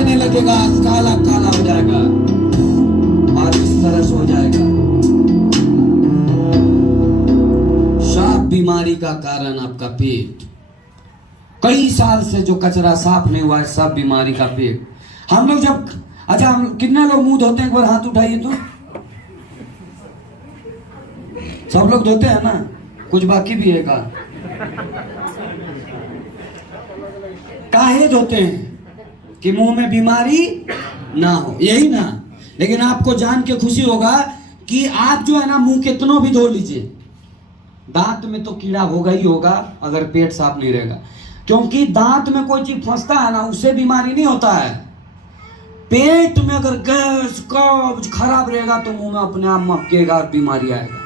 लेने लगेगा, काला काला हो जाएगा और इस तरह से हो जाएगा। साफ बीमारी का कारण आपका पेट। कई साल से जो कचरा साफ नहीं हुआ है, सब बीमारी का पेट। हम लोग जब, अच्छा हम कितने लोग मुंह धोते हैं? एक बार हाथ उठाइए तो। सब लोग धोते हैं ना? कुछ बाकी भी है का? काहे धोते हैं? कि मुंह में बीमारी ना हो, यही ना। लेकिन आपको जान के खुशी होगा कि आप जो है ना, मुंह कितनों भी धो लीजिए, दांत में तो कीड़ा होगा ही होगा अगर पेट साफ नहीं रहेगा। क्योंकि दांत में कोई चीज फंसता है ना, उससे बीमारी नहीं होता है। पेट में अगर गैस कब्ज खराब रहेगा तो मुंह में अपने आप महकेगा और बीमारी आएगा।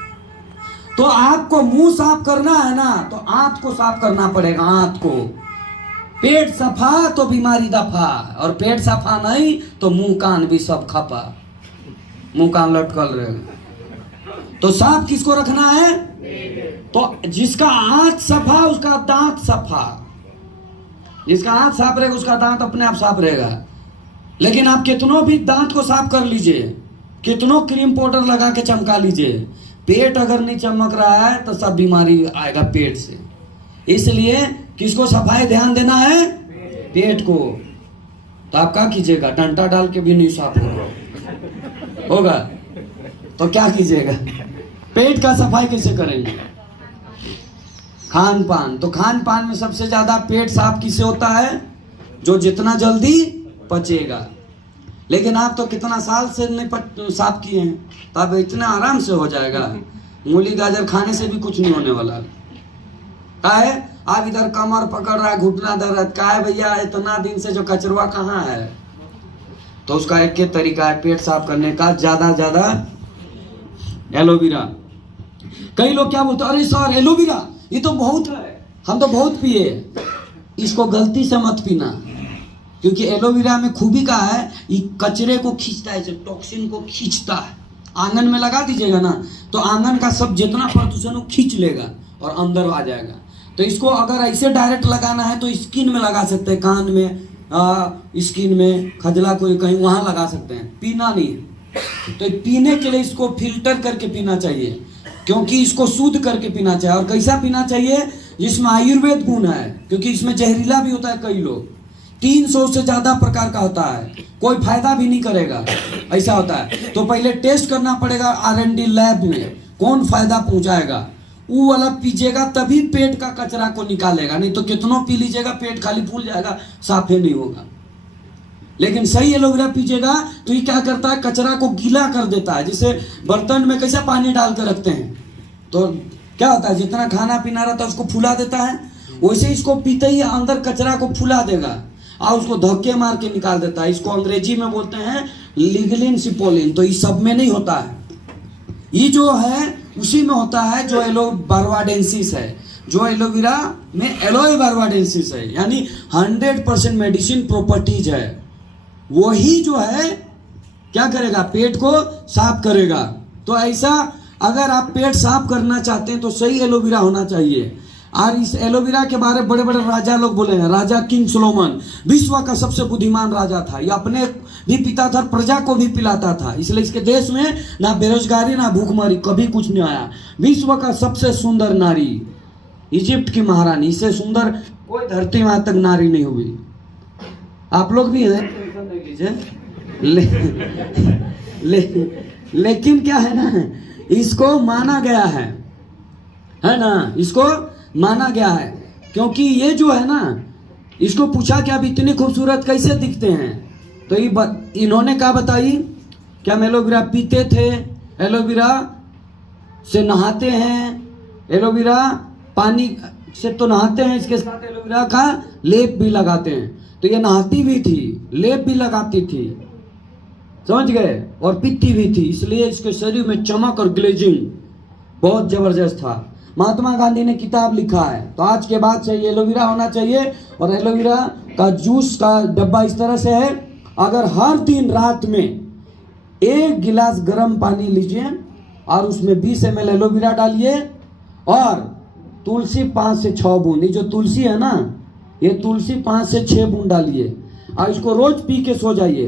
तो आपको मुंह साफ करना है ना, तो आंत को साफ करना पड़ेगा, आंत को। पेट सफा तो बीमारी दफा, और पेट सफा नहीं तो मुंह कान भी सब खपा, मुंह कान लटकल रहेगा। तो साफ किसको रखना है? तो जिसका आंत सफा उसका दांत सफा, जिसका आंत साफ रहेगा उसका दांत अपने आप साफ रहेगा। लेकिन आप कितनों भी दांत को साफ कर लीजिए, कितनों क्रीम पाउडर लगा के चमका लीजिए, पेट अगर नहीं चमक रहा है तो सब बीमारी आएगा पेट से। इसलिए किसको सफाई ध्यान देना है? पेट को। तो आप क्या कीजिएगा? डंडा डाल के भी नहीं साफ होगा तो क्या कीजिएगा? पेट का सफाई कैसे करेंगे? खान पान। तो खान पान में सबसे ज्यादा पेट साफ किससे होता है? जो जितना जल्दी पचेगा। लेकिन आप तो कितना साल से नहीं साफ किए हैं, तो अब इतना आराम से हो जाएगा। मूली गाजर खाने से भी कुछ नहीं होने वाला। क्या है? आप इधर कमर पकड़ रहा है, घुटना दर्द, क्या है भैया? इतना दिन से जो कचरवा कहाँ है? तो उसका एक ही तरीका है पेट साफ करने का, ज्यादा एलोवेरा। कई लोग क्या बोलते हैं, अरे सर एलोवेरा ये तो बहुत है, हम तो बहुत पिए। इसको गलती से मत पीना, क्योंकि एलोवेरा में खूबी का है, ये कचरे को खींचता है, टॉक्सिन को खींचता है। आंगन में लगा दीजिएगा ना, तो आंगन का सब जितना प्रदूषण वो खींच लेगा और अंदर आ जाएगा। तो इसको अगर ऐसे डायरेक्ट लगाना है तो स्किन में लगा सकते हैं, कान में, स्किन में, खजला कोई कहीं वहां लगा सकते हैं। पीना नहीं है। तो पीने के लिए इसको फिल्टर करके पीना चाहिए, क्योंकि इसको शुद्ध करके पीना चाहिए। और कैसा पीना चाहिए? जिसमें आयुर्वेद गुण है, क्योंकि इसमें जहरीला भी होता है। कई लोग 300 से ज्यादा प्रकार का होता है, कोई फायदा भी नहीं करेगा, ऐसा होता है। तो पहले टेस्ट करना पड़ेगा R&D लैब में, कौन फायदा पहुंचाएगा वो वाला पीजिएगा, तभी पेट का कचरा को निकालेगा। नहीं तो कितनों पी लीजिएगा, पेट खाली फूल जाएगा, साफ ही नहीं होगा। लेकिन सही एलोवेरा पीजिएगा तो ये क्या करता है? कचरा को गीला कर देता है। जैसे बर्तन में कैसे पानी डाल कर रखते हैं, तो क्या होता है? जितना खाना पीना रहता है उसको फुला देता है, वैसे इसको पीते ही अंदर कचरा को फुला देगा और उसको धक्के मार के निकाल देता है। इसको अंग्रेजी में बोलते हैं लिग्निन सिपोलिन। तो इस सब में नहीं होता है, ये जो है उसी में होता है जो एलो बारवाडेंसिस है, जो एलोवेरा में एलोए बारवाडेंसिस है, यानी 100% मेडिसिन प्रॉपर्टीज है। वही जो है क्या करेगा? पेट को साफ करेगा। तो ऐसा अगर आप पेट साफ करना चाहते हैं तो सही एलोवेरा होना चाहिए। और इस एलोवेरा के बारे में बड़े बड़े राजा लोग बोले हैं। राजा किंग सोलोमन विश्व का सबसे बुद्धिमान राजा था। ये अपने भी पीता था, प्रजा को भी पिलाता था। इसलिए इसके देश में ना बेरोजगारी ना भूखमरी कभी कुछ नहीं आया। विश्व का सबसे सुंदर नारी, इजिप्ट की महारानी, इससे सुंदर कोई धरती में आज तक नारी नहीं हुई। आप लोग भी हैं लेकिन क्या है ना, इसको माना गया है ना, इसको माना गया है। क्योंकि ये जो है ना, इसको पूछा कि आप इतनी खूबसूरत कैसे दिखते हैं, तो इन्होंने क्या बताई कि हम एलोवेरा पीते थे, एलोवेरा से नहाते हैं, एलोवेरा पानी से तो नहाते हैं, इसके साथ एलोवेरा का लेप भी लगाते हैं। तो ये नहाती भी थी, लेप भी लगाती थी, समझ गए, और पीती भी थी। इसलिए इसके शरीर में चमक और ग्लेजिंग बहुत जबरदस्त था। महात्मा गांधी ने किताब लिखा है। तो आज के बाद से एलोवेरा होना चाहिए। और एलोवेरा का जूस का डब्बा इस तरह से है, अगर हर दिन रात में 1 गिलास गर्म पानी लीजिए और उसमें 20 ml एलोवेरा डालिए और तुलसी 5 से 6 बूंद, ये जो तुलसी है ना, ये तुलसी 5 से 6 बूंद डालिए और इसको रोज पी के सो जाइए,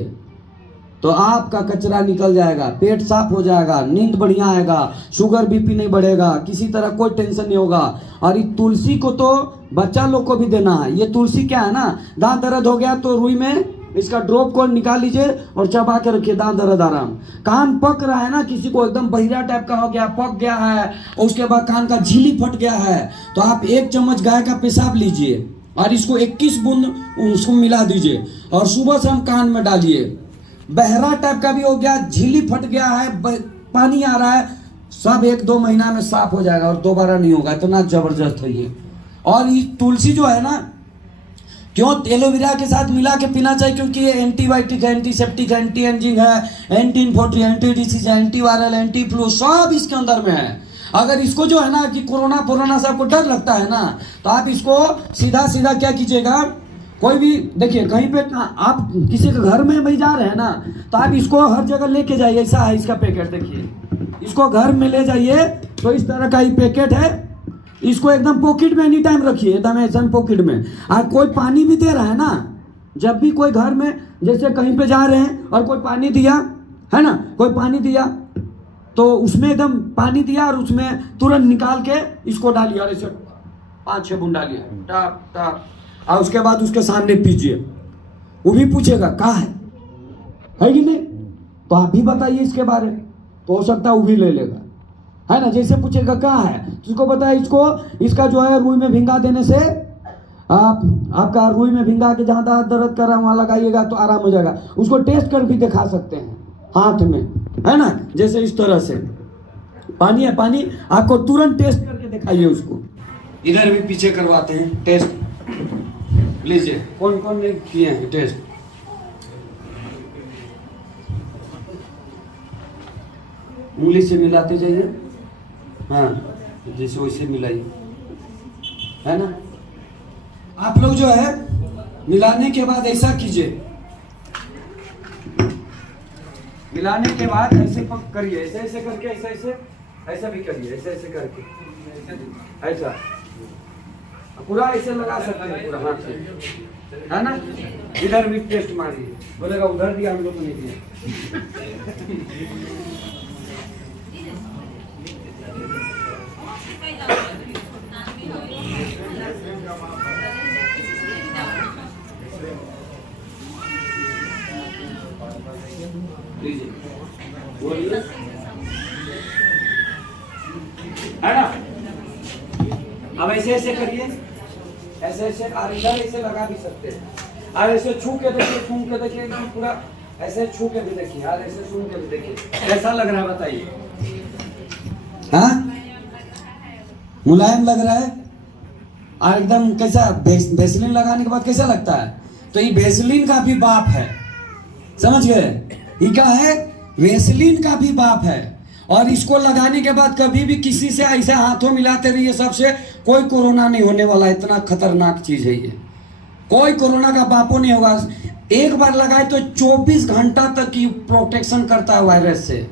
तो आपका कचरा निकल जाएगा, पेट साफ हो जाएगा, नींद बढ़िया आएगा, शुगर बीपी नहीं बढ़ेगा, किसी तरह कोई टेंशन नहीं होगा। और इस तुलसी को तो बच्चा लोग को भी देना है। ये तुलसी क्या है ना, दांत दर्द हो गया तो रुई में इसका ड्रॉप को निकाल लीजिए और चबा के रखिए, दांत दर्द आराम। कान पक रहा है ना, किसी को एकदम बहिरा टाइप का हो गया, पक गया है, और उसके बाद कान का झिल्ली फट गया है, तो आप 1 चम्मच गाय का पेशाब लीजिए और इसको 21 बूंद उसको मिला दीजिए और सुबह शाम कान में डालिए। बहरा टाइप का भी हो गया, झिल्ली फट गया है, पानी आ रहा है, सब 1-2 महीना में साफ हो जाएगा और दोबारा नहीं होगा। इतना जबरदस्त है ये। और ये तुलसी जो है ना, क्यों एलोवेरा के साथ मिला के पीना चाहिए, क्योंकि ये एंटीबायोटिक है, एंटीसेप्टिक है, एंटी एंजिंग है, anti infective, anti disease, anti viral, anti flu, सब इसके अंदर में है। अगर इसको जो है ना कि कोरोना से आपको डर लगता है ना, तो आप इसको सीधा सीधा क्या कीजिएगा, कोई भी देखिए कहीं पे आप किसी के घर में भी जा रहे हैं ना, तो आप इसको हर जगह लेके जाइए। ऐसा है इसका पैकेट, देखिए इसको घर में ले जाइए तो इस तरह का ही पैकेट है। इसको एकदम पॉकेट में एनी टाइम रखिए, एकदम ऐसा पॉकेट में। और कोई पानी भी दे रहा है ना, जब भी कोई घर में जैसे कहीं पे जा रहे हैं और कोई पानी दिया है ना, कोई पानी दिया तो उसमें एकदम पानी दिया और उसमें तुरंत निकाल के इसको डालिए और ऐसे 5-6 बूंद डालिए, टप टप, और उसके बाद उसके सामने पीजिए। वो भी पूछेगा कहाँ है कि नहीं, तो आप भी बताइए इसके बारे में, तो हो सकता है वो भी ले लेगा, है ना। जैसे पूछेगा कहाँ है, तो उसको बताया इसका जो है रुई में भिंगा देने से आपका रुई में भिंगा के जहाँ दर्द कर रहा है वहाँ लगाइएगा तो आराम हो जाएगा। उसको टेस्ट कर भी दिखा सकते हैं हाथ में, है ना, जैसे इस तरह से पानी है, पानी आपको तुरंत टेस्ट करके दिखाइए उसको। इधर भी पीछे करवाते हैं टेस्ट, लीजिए कौन कौन ने किए हैं टेस्ट। उंगली से मिलाते जाइए, हाँ जैसे वैसे मिलाइए, है ना। आप लोग जो है मिलाने के बाद ऐसा कीजिए, मिलाने के बाद ऐसे करिए, ऐसे ऐसे करके, ऐसे ऐसे ऐसा भी करिए, ऐसे ऐसे करके, ऐसा पूरा ऐसे लगा सकते हैं पूरा हाथ से, है ना। इधर भी टेस्ट मारिए, बोलेगा उधर दिया हम लोग ने दिया। लीजिए, बोलिए, है ना। अब ऐसे ऐसे करिए, ऐसे ऐसे, और इधर ऐसे लगा भी सकते हैं, और ऐसे छू के देखिए, सूंघ के देखिए, एकदम पूरा ऐसे छू के भी देखिए, और ऐसे सूंघ के भी देखिए, कैसा लग रहा है बताइए। हाँ मुलायम लग रहा है, और एकदम कैसा वेसलिन लगाने के बाद कैसा लगता है, तो ये वेसलिन का भी बाप है, समझ गए। ये क्या है, वेसलिन का भी बाप है। और इसको लगाने के बाद कभी भी किसी से ऐसे हाथों मिलाते रहिए, सबसे कोई कोरोना नहीं होने वाला। इतना खतरनाक चीज है ये, कोई कोरोना का बापो नहीं होगा। एक बार लगाए तो 24 घंटा तक की प्रोटेक्शन करता है वायरस से,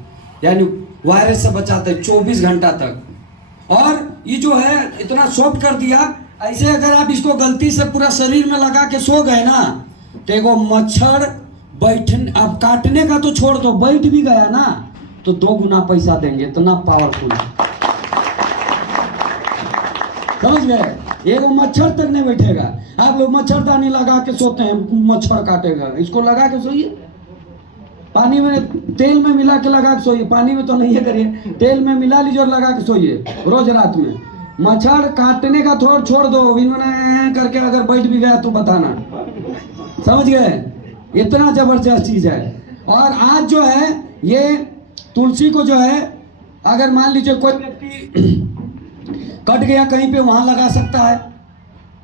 यानी वायरस से बचाता है 24 घंटा तक। और ये जो है इतना सॉफ्ट कर दिया, ऐसे अगर आप इसको गलती से पूरा शरीर में लगा के सो गए ना, तो एगो मच्छर बैठने, अब काटने का तो छोड़ दो, बैठ भी गया ना तो 2 गुना पैसा देंगे, इतना पावरफुल है, समझ गए। एगो मच्छर तक नहीं बैठेगा। आप लोग मच्छरदानी लगा के सोते हैं, मच्छर काटेगा, इसको लगा के सोइए, पानी में तेल में मिला के लगा के सोइए, पानी में तो नहीं है करिए, तेल में मिला लीजिए और लगा के सोइए रोज रात में। मच्छर काटने का थोड़ा छोड़ दो, करके अगर बैठ भी गया तो बताना, समझ गए। इतना जबरदस्त चीज है। और आज जो है ये तुलसी को जो है, अगर मान लीजिए कोई व्यक्ति कट गया कहीं पे, वहां लगा सकता है,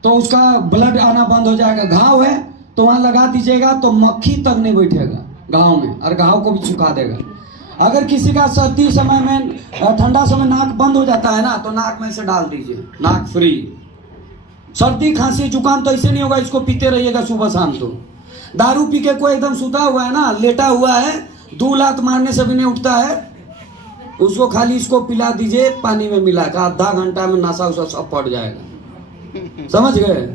तो उसका ब्लड आना बंद हो जाएगा। घाव है तो वहां लगा दीजिएगा, तो मक्खी तक नहीं बैठेगा घाव में, और घाव को भी सुखा देगा। अगर किसी का सर्दी समय में, ठंडा समय नाक बंद हो जाता है ना, तो नाक में से डाल दीजिए, नाक फ्री। सर्दी खांसी जुकाम तो ऐसे नहीं होगा, इसको पीते रहिएगा सुबह शाम। तो दारू पी के कोई एकदम सुता हुआ है ना, लेटा हुआ है, 2 लात मारने से भी नहीं उठता है, उसको खाली इसको पिला दीजिए पानी में मिला के, आधा घंटा में नशा उसा सब पड़ जाएगा, समझ गए।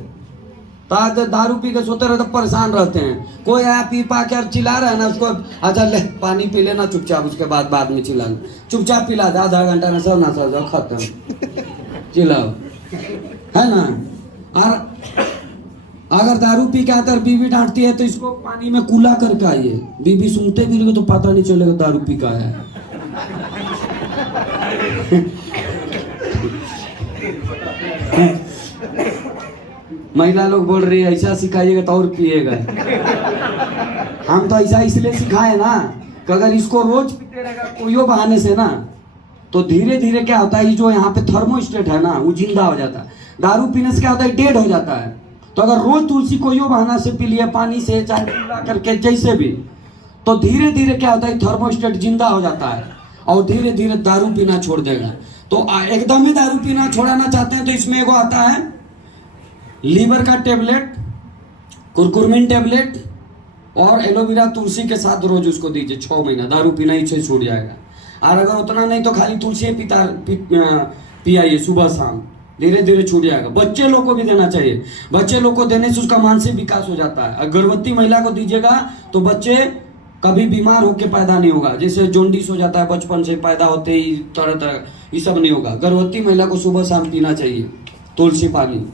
तो आज दारू पी के सोते रहते परेशान रहते हैं। कोई आया पी पा के चिल्ला रहा है ना, उसको अच्छा ले पानी पी लेना चुपचाप, उसके बाद में चिल्लाना, चुपचाप पिला दे, आधा घंटा में सब ना सब जाओ खत्म, चिल्लाओ, है ना। और अगर दारू पी के आता है बीवी डांटती है तो इसको पानी में कूला करके आइए, बीवी सुनते भी तो पता नहीं चलेगा दारू पी का है। महिला लोग बोल रही है ऐसा सिखाइएगा तो और पिएगा। हम तो ऐसा इसलिए सिखाए ना कि अगर इसको रोज पीते रहेगा कोई बहाने से ना, तो धीरे धीरे क्या होता है, ये जो यहाँ पे थर्मोस्टेट है ना वो जिंदा हो जाता है। दारू पीने से क्या होता है, डेड हो जाता है। तो अगर रोज तुलसी कोई बहाना से पी लिया, पानी से चाहे कुल्ला करके जैसे भी, तो धीरे धीरे क्या होता है, थर्मोस्टेट जिंदा हो जाता है और धीरे धीरे दारू पीना छोड़ देगा। तो एकदम ही दारू पीना छोड़ाना चाहते हैं तो इसमें एगो आता है लीवर का टेबलेट, कुरकुरमिन टेबलेट और एलोवेरा तुलसी के साथ रोज उसको दीजिए 6 महीना, दारू पीना ही छूट जाएगा। और अगर उतना नहीं तो खाली तुलसी पियाइए सुबह शाम, धीरे धीरे छूट जाएगा। बच्चे लोग को भी देना चाहिए, बच्चे लोग को देने से उसका मानसिक विकास हो जाता है। अगर गर्भवती महिला को दीजिएगा तो बच्चे कभी बीमार होकर पैदा नहीं होगा, जैसे जोंडिस हो जाता है बचपन से, पैदा होते ही तरह तरह, ये सब नहीं होगा। गर्भवती महिला को सुबह शाम पीना चाहिए तुलसी पानी,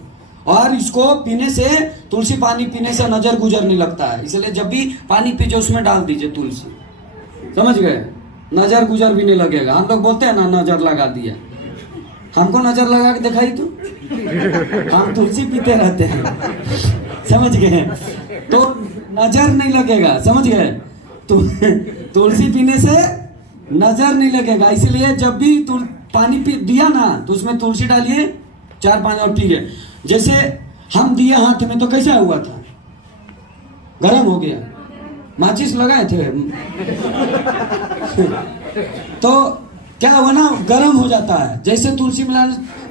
और इसको पीने से, तुलसी पानी पीने से नजर गुजर नहीं लगता है, इसलिए जब भी पानी पीजिए उसमें डाल दीजिए तुलसी, समझ गए, नजर गुजर भी नहीं लगेगा। हम लोग बोलते हैं ना नजर लगा दिया, हमको नजर लगा के दिखाई तो हम तुलसी पीते रहते हैं, समझ गए, तो नजर नहीं लगेगा, समझ गए। तो तुलसी पीने से नजर नहीं लगेगा, इसलिए जब भी पानी पी दिया ना तो उसमें तुलसी डालिए 4-5 और पीजिए। जैसे हम दिए हाथ में तो कैसा हुआ था, गरम हो गया, माचिस लगाए थे तो क्या हुआ ना, गरम हो जाता है। जैसे तुलसी मिला,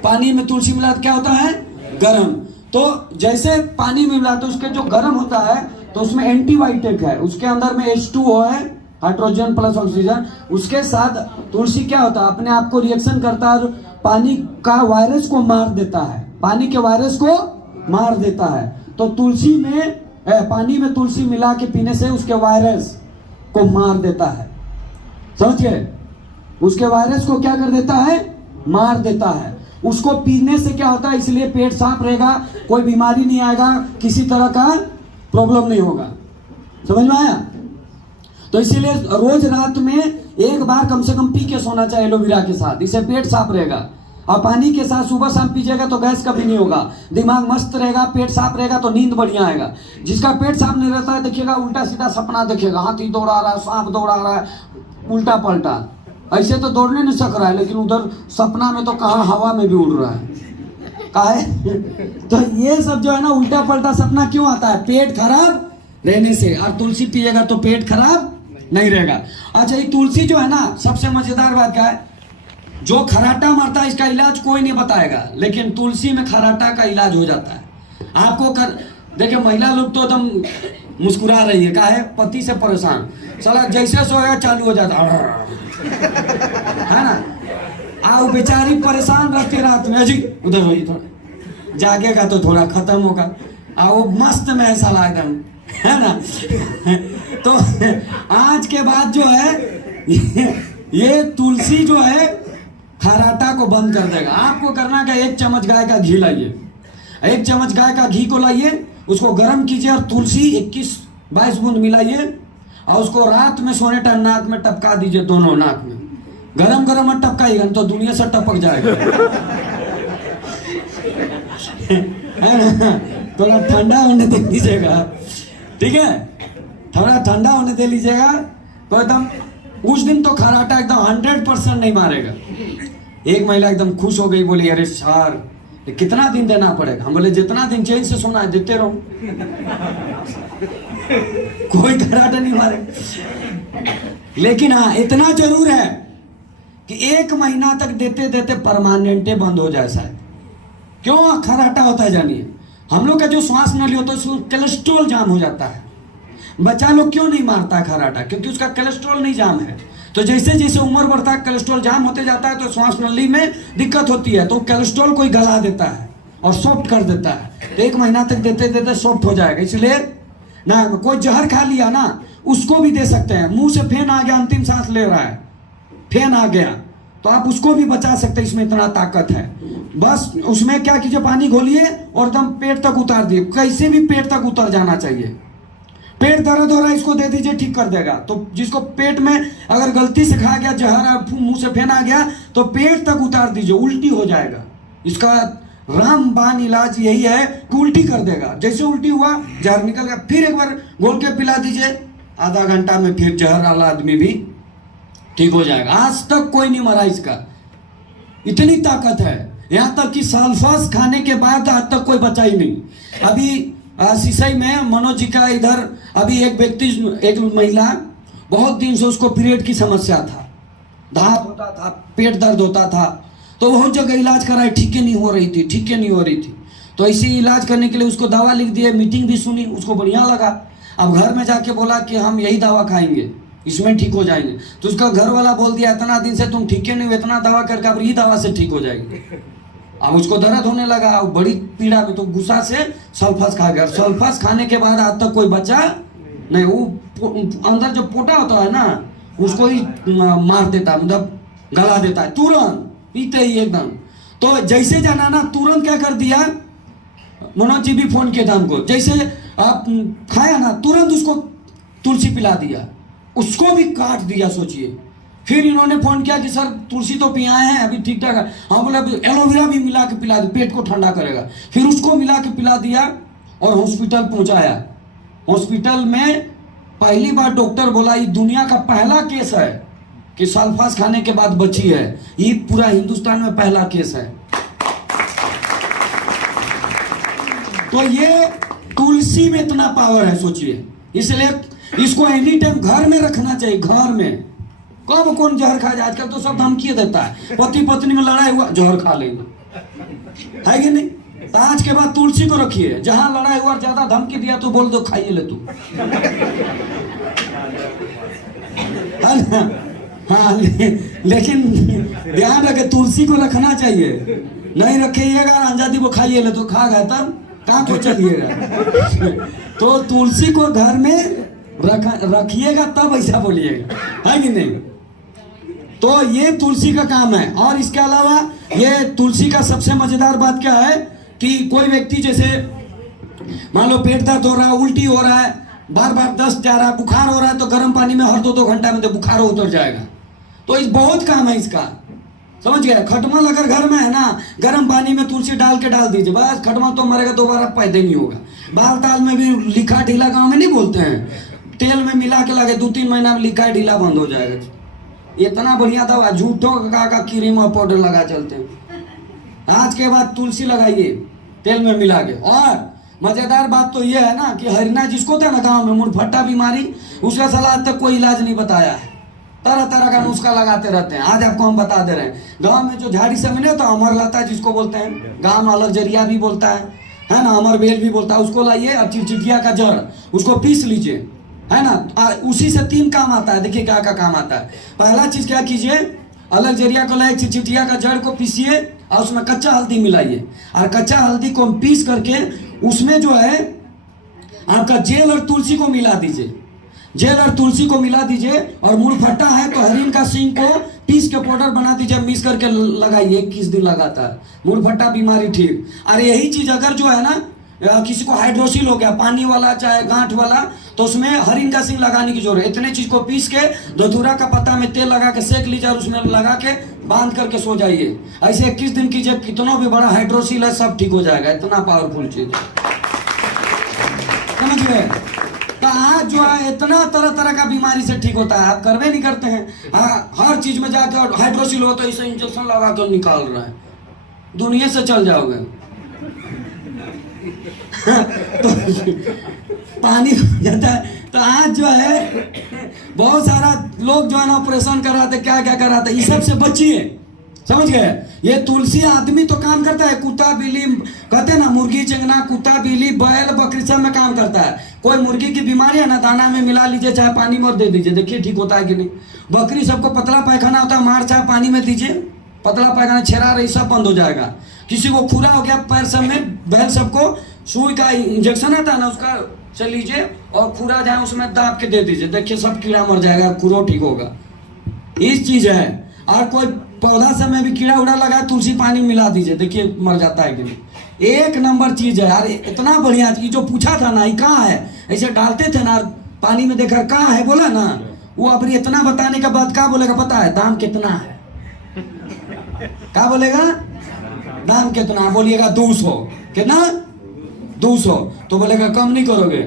पानी में तुलसी मिला क्या होता है, गरम। तो जैसे पानी में मिला तो उसके जो गरम होता है तो उसमें एंटीबायोटिक है, उसके अंदर में H2O है, हाइड्रोजन प्लस ऑक्सीजन, उसके साथ तुलसी क्या होता है, अपने आप को रिएक्शन करता है, पानी का वायरस को मार देता है, पानी के वायरस को मार देता है। तो तुलसी में पानी में तुलसी मिला के पीने से उसके वायरस को मार देता है, समझिए, उसके वायरस को क्या कर देता है, मार देता है। उसको पीने से क्या होता है, इसलिए पेट साफ रहेगा, कोई बीमारी नहीं आएगा, किसी तरह का प्रॉब्लम नहीं होगा, समझ में आया। तो इसीलिए रोज रात में एक बार कम से कम पी के सोना चाहिए एलोवेरा के साथ, इससे पेट साफ रहेगा। और पानी के साथ सुबह शाम पीजिएगा तो गैस कभी नहीं होगा, दिमाग मस्त रहेगा, पेट साफ रहेगा तो नींद बढ़िया आएगा। जिसका पेट साफ नहीं रहता है देखिएगा उल्टा सीधा सपना देखेगा, हाथी दौड़ा रहा है, सांप दौड़ा रहा है, उल्टा पलटा। ऐसे तो दौड़ने नहीं सक रहा है, लेकिन उधर सपना में तो कहाँ हवा में भी उड़ रहा है, काहे तो ये सब जो है ना उल्टा पलटा सपना क्यों आता है, पेट खराब रहने से। और तुलसी पिएगा तो पेट खराब नहीं रहेगा। अच्छा, ये तुलसी जो है ना, सबसे मजेदार बात क्या है, जो खराटा मरता है इसका इलाज कोई नहीं बताएगा, लेकिन तुलसी में खराटा का इलाज हो जाता है। आपको देखिए महिला लोग तो एकदम मुस्कुरा रही है, काहे, पति से परेशान, साला जैसे सोएगा चालू हो जाता है ना, आओ बेचारी परेशान रहती रात में, अजी उधर होइए, थोड़ा जागेगा तो थोड़ा खत्म होगा, आओ मस्त में है साला एकदम, है ना। तो आज के बाद जो है ये तुलसी जो है खराटा को बंद कर देगा। आपको करना क्या, 1 चम्मच गाय का घी लाइए, 1 चम्मच गाय का घी को लाइए, उसको गर्म कीजिए और तुलसी 21-22 बूंद मिलाइए और उसको रात में सोने टाइम नाक में टपका दीजिए, दोनों नाक में, गरम गरम मत टपकाइएगा तो दुनिया से टपक जाएगा। थोड़ा ठंडा होने दे लीजिएगा, ठीक है, थोड़ा ठंडा होने दे लीजिएगा, तो एकदम उस दिन तो खराटा एकदम 100% नहीं मारेगा। एक महिला एकदम खुश हो गई, बोली अरे सर कितना दिन देना पड़ेगा, हम बोले जितना दिन चैन से सोना है देते रहो, कोई खराटा नहीं मारे। लेकिन हाँ इतना जरूर है कि 1 महीना तक देते देते परमानेंटे बंद हो जाए शायद। क्यों खराटा होता है जानिए, हम लोग का जो श्वास नली होता है उसमें कोलेस्ट्रॉल जाम हो जाता है। बच्चा लोग क्यों नहीं मारता खराटा, क्योंकि उसका कोलेस्ट्रॉल नहीं जाम है। तो जैसे जैसे उम्र बढ़ता है कोलेस्ट्रॉल जाम होते जाता है तो श्वास नली में दिक्कत होती है, तो कोलेस्ट्रॉल कोई गला देता है, और सॉफ्ट कर देता है। तो 1 महीना तक देते देते सॉफ्ट हो जाएगा। इसलिए ना कोई जहर खा लिया ना, उसको भी दे सकते हैं। मुंह से फेन आ गया, अंतिम सांस ले रहा है, फेन आ गया, तो आप उसको भी बचा सकते हैं। इसमें इतना ताकत है। बस उसमें क्या कीजिए, पानी घोलिए और एकदम पेट तक उतार दिए। कैसे भी पेट तक उतर जाना चाहिए। पेट दर्द हो रहा है, इसको दे दीजिए, ठीक कर देगा। तो जिसको पेट में अगर गलती से खा गया जहर, मुंह से फेन आ गया, तो पेट तक उतार दीजिए, उल्टी हो जाएगा। इसका रामबाण इलाज यही है कि उल्टी कर देगा। जैसे उल्टी हुआ, जहर निकल गया, फिर एक बार घोल के पिला दीजिए, आधा घंटा में फिर जहर वाला आदमी भी ठीक हो जाएगा। आज तक कोई नहीं मरा इसका, इतनी ताकत है। यहाँ तक कि सल्फास खाने के बाद आज तक कोई बचा ही नहीं। अभी सिसई में मनोज जी का इधर अभी एक व्यक्ति, एक महिला, बहुत दिन से उसको पीरियड की समस्या था, धाप होता था, पेट दर्द होता था, तो बहुत जगह इलाज कराए, ठीक नहीं हो रही थी, ठीक नहीं हो रही थी। तो इसी इलाज करने के लिए उसको दवा लिख दिए, मीटिंग भी सुनी, उसको बढ़िया लगा। अब घर में जाके बोला कि हम यही दवा खाएंगे, इसमें ठीक हो जाएंगे। तो उसका घर वाला बोल दिया, इतना दिन से तुम ठीक नहीं हुए, इतना दवा करके अब ये दवा से ठीक हो जाएगी। अब उसको दर्द होने लगा, अब बड़ी पीड़ा में, तो गुस्सा से सल्फास खा गया। सल्फास खाने के बाद आज तक कोई बचा नहीं। वो अंदर जो पोटा होता है ना, उसको ही मार देता, मतलब गला देता है तुरंत, पीते ही एकदम। तो जैसे जाना ना, तुरंत क्या कर दिया, मनोज जी भी फोन किया था हमको, जैसे आप खाया ना, तुरंत उसको तुलसी पिला दिया, उसको भी काट दिया। सोचिए, फिर इन्होंने फोन किया कि सर तुलसी तो पियाए हैं, अभी ठीक ठाक है। हाँ, बोले एलोवेरा भी मिला के पिला दो, पेट को ठंडा करेगा। फिर उसको मिला के पिला दिया और हॉस्पिटल पहुंचाया। हॉस्पिटल में पहली बार डॉक्टर बोला, ये दुनिया का पहला केस है कि सल्फास खाने के बाद बची है। ये पूरा हिंदुस्तान में पहला केस है। तो ये तुलसी में इतना पावर है, सोचिए। इसलिए इसको एनी टाइम घर में रखना चाहिए, घर में। कब कौन जहर खा जाए, आजकल तो सब धमकी देता है, पति पत्नी में लड़ाई हुआ जहर खा लेगा, है कि नहीं? तो आज के बाद तुलसी को रखिए, जहां लड़ाई हुआ, ज्यादा धमकी दिया तो बोल दो खाइए ले तू, है ना? हाँ, लेकिन ध्यान रखे, तुलसी को रखना चाहिए। नहीं रखिएगा, अंजादी को खाइए ले तो खा गए, तब कहाँ को चलिएगा। तो तुलसी को घर में रखिएगा, तब ऐसा बोलिएगा, है कि नहीं? तो ये तुलसी का काम है। और इसके अलावा ये तुलसी का सबसे मजेदार बात क्या है कि कोई व्यक्ति जैसे मान लो पेट दर्द हो रहा है, उल्टी हो रहा है, बार बार दस्त जा रहा है, बुखार हो रहा है, तो गर्म पानी में हर 2-2 घंटा में तो बुखार उतर जाएगा। तो इस बहुत काम है इसका, समझ गए? खटमल अगर घर में है ना, गर्म पानी में तुलसी डाल दीजिए, बस खटमल तो मरेगा, दोबारा पैदा नहीं होगा। बाल ताल में भी लिखा ढीला, गाँव में नहीं बोलते हैं, तेल में मिला के लगे 2-3 महीना में लिखा ढीला बंद हो जाएगा। इतना बढ़िया दवा, झूठों का क्रीम और पाउडर लगा चलते हैं। आज के बाद तुलसी लगाइए तेल में मिला के। और मजेदार बात तो ये है ना कि हरिना जिसको था ना गांव में मुड़फट्टा बीमारी, उसका सलाह तक कोई इलाज नहीं बताया है, तरह तरह का नुस्खा लगाते रहते हैं। आज आपको हम बता दे रहे हैं, गांव में जो झाड़ी से मिले तो अमरलता जिसको बोलते हैं, गांव में अलगजरिया भी बोलता है ना, अमरबेल भी बोलता है, उसको लाइए और चिड़चिटिया का जड़ उसको पीस लीजिए, है ना। उसी से 3 काम आता है। देखिए क्या क्या काम आता है। पहला चीज क्या कीजिए, अलगजरिया को लाइए, चिड़चिटिया का जड़ को पीसिए और उसमें कच्चा हल्दी मिलाइए, और कच्चा हल्दी को पीस करके उसमें जो है आपका जेल और तुलसी को मिला दीजिए, जेल और तुलसी को मिला दीजिए। और मुड़फट्टा है तो हरिन का सींग को पीस के पाउडर बना दीजिए, मिक्स करके लगाइए, 21 दिन लगाता है, मुड़फट्टा बीमारी ठीक। और यही चीज अगर जो है ना किसी को हाइड्रोसिल हो गया, पानी वाला चाहे गांठ वाला, तो उसमें हरिन का सींग लगाने की जरूरत है। इतने चीज को पीस के धतूरा का पत्ता में तेल लगा के सेक लीजिए और उसमें लगा के बांध करके सो जाइए। ऐसे 21 दिन कीजिए, कितना भी बड़ा हाइड्रोसिल है सब ठीक हो जाएगा। इतना पावरफुल चीज, समझ गए? तो आज जो है इतना तरह तरह का बीमारी से ठीक होता है, आप करवे नहीं करते हैं। हर चीज में जाके और हाइड्रोसिल हो तो इसे इंजेक्शन लगा कर निकाल रहा है, दुनिया से चल जाओगे। तो पानी जाता है। तो आज जो है बहुत सारा लोग जो है ना ऑपरेशन कराते, क्या क्या कराते, इस सब से बचिए, समझ गए? ये तुलसी आदमी तो काम करता है, कुत्ता बिल्ली कहते हैं ना, मुर्गी चंगना, कुत्ता बिल्ली बैल बकरी सब में काम करता है। कोई मुर्गी की बीमारी है ना, दाना में मिला लीजिए, चाहे पानी में और दे दीजिए, देखिए ठीक होता है कि नहीं। बकरी सबको पतला पैखाना होता है, मार चाहे पानी में दीजिए, पतला पायखाना, छेरा रही, सब बंद हो जाएगा। किसी को खुरा हो गया पैर सब में, बैल सबको सुई का इंजेक्शन आता है ना, उसका से लीजिए और खुरा जाए उसमें दाब के दे दीजिए, देखिए सब कीड़ा मर जाएगा, खुरो ठीक होगा। इस चीज है। और कोई पौधा सब में भी कीड़ा उड़ा लगा, तुलसी पानी मिला दीजिए, देखिए मर जाता है कि नहीं। एक नंबर चीज है यार, इतना बढ़िया चीज। जो पूछा था ना ये कहाँ है, ऐसे डालते थे ना पानी में, देखा कहाँ है बोला ना, वो अभी इतना बताने के बाद क्या बोलेगा पता है, दाम कितना है, क्या बोलेगा, दाम कितना, बोलिएगा 200, कितना 200, तो बोलेगा कम नहीं करोगे,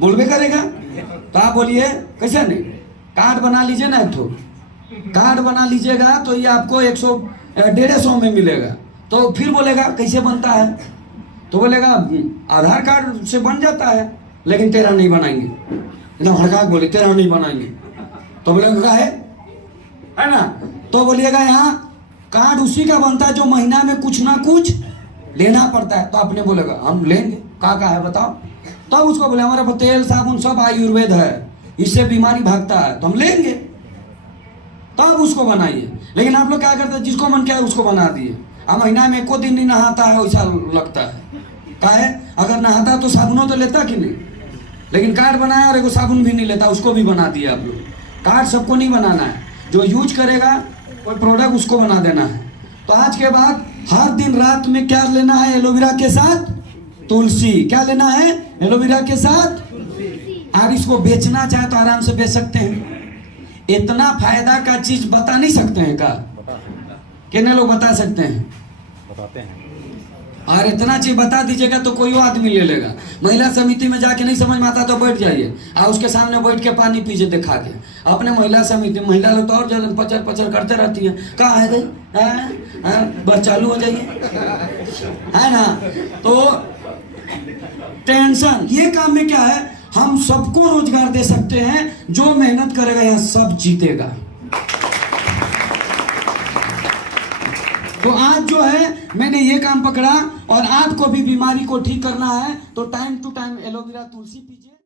बोलबे करेगा। तो आप बोलिए कैसे नहीं, कार्ड बना लीजिए ना, एक ठो कार्ड बना लीजिएगा तो ये आपको 100-150 में मिलेगा। तो फिर बोलेगा कैसे बनता है, तो बोलेगा आधार कार्ड से बन जाता है, लेकिन तेरा नहीं बनाएंगे, एकदम हड़का बोले तेरा नहीं बनाएंगे। तो बोलेगा है ना, तो बोलिएगा यहाँ कार्ड उसी का बनता है जो महीना में कुछ ना कुछ लेना पड़ता है। तो आपने बोलेगा हम लेंगे, का है बताओ, तब उसको बोले हमारे पास तेल साबुन सब आयुर्वेद है, इससे बीमारी भागता है, तो हम लेंगे, तब उसको बनाइए। लेकिन आप लोग क्या करते हैं, जिसको मन किया उसको बना दिए। अब महीना में एको दिन नहीं नहाता है वैसा लगता है, क्या है, अगर नहाता तो साबुनों तो लेता कि नहीं, लेकिन कार्ड बनाया और एगो साबुन भी नहीं लेता, उसको भी बना दिया आप लोग। कार्ड सबको नहीं बनाना है, जो यूज करेगा कोई प्रोडक्ट उसको बना देना है। तो आज के बाद हर दिन रात में क्या लेना है, एलोवेरा के साथ तुलसी, क्या लेना है, एलोवेरा के साथ। आप इसको बेचना चाहे तो आराम से बेच सकते हैं, इतना फायदा का चीज बता नहीं सकते हैं का, कितने लोग बता सकते हैं, बताते हैं। और इतना चीज बता दीजिएगा तो कोई आदमी ले लेगा। महिला समिति में जाके नहीं समझ में आता तो बैठ जाइए और उसके सामने बैठ के पानी पीजिए दिखा के। अपने महिला समिति, महिला लोग तो और ज्यादा पचर पचर करते रहती है, कहाँ है गई, बस चालू हो जाइए, है ना। तो टेंशन, ये काम में क्या है, हम सबको रोजगार दे सकते हैं, जो मेहनत करेगा यहाँ सब जीतेगा। तो आज जो है मैंने ये काम पकड़ा, और आपको भी बीमारी को ठीक करना है तो टाइम टू टाइम एलोवेरा तुलसी पीजिए।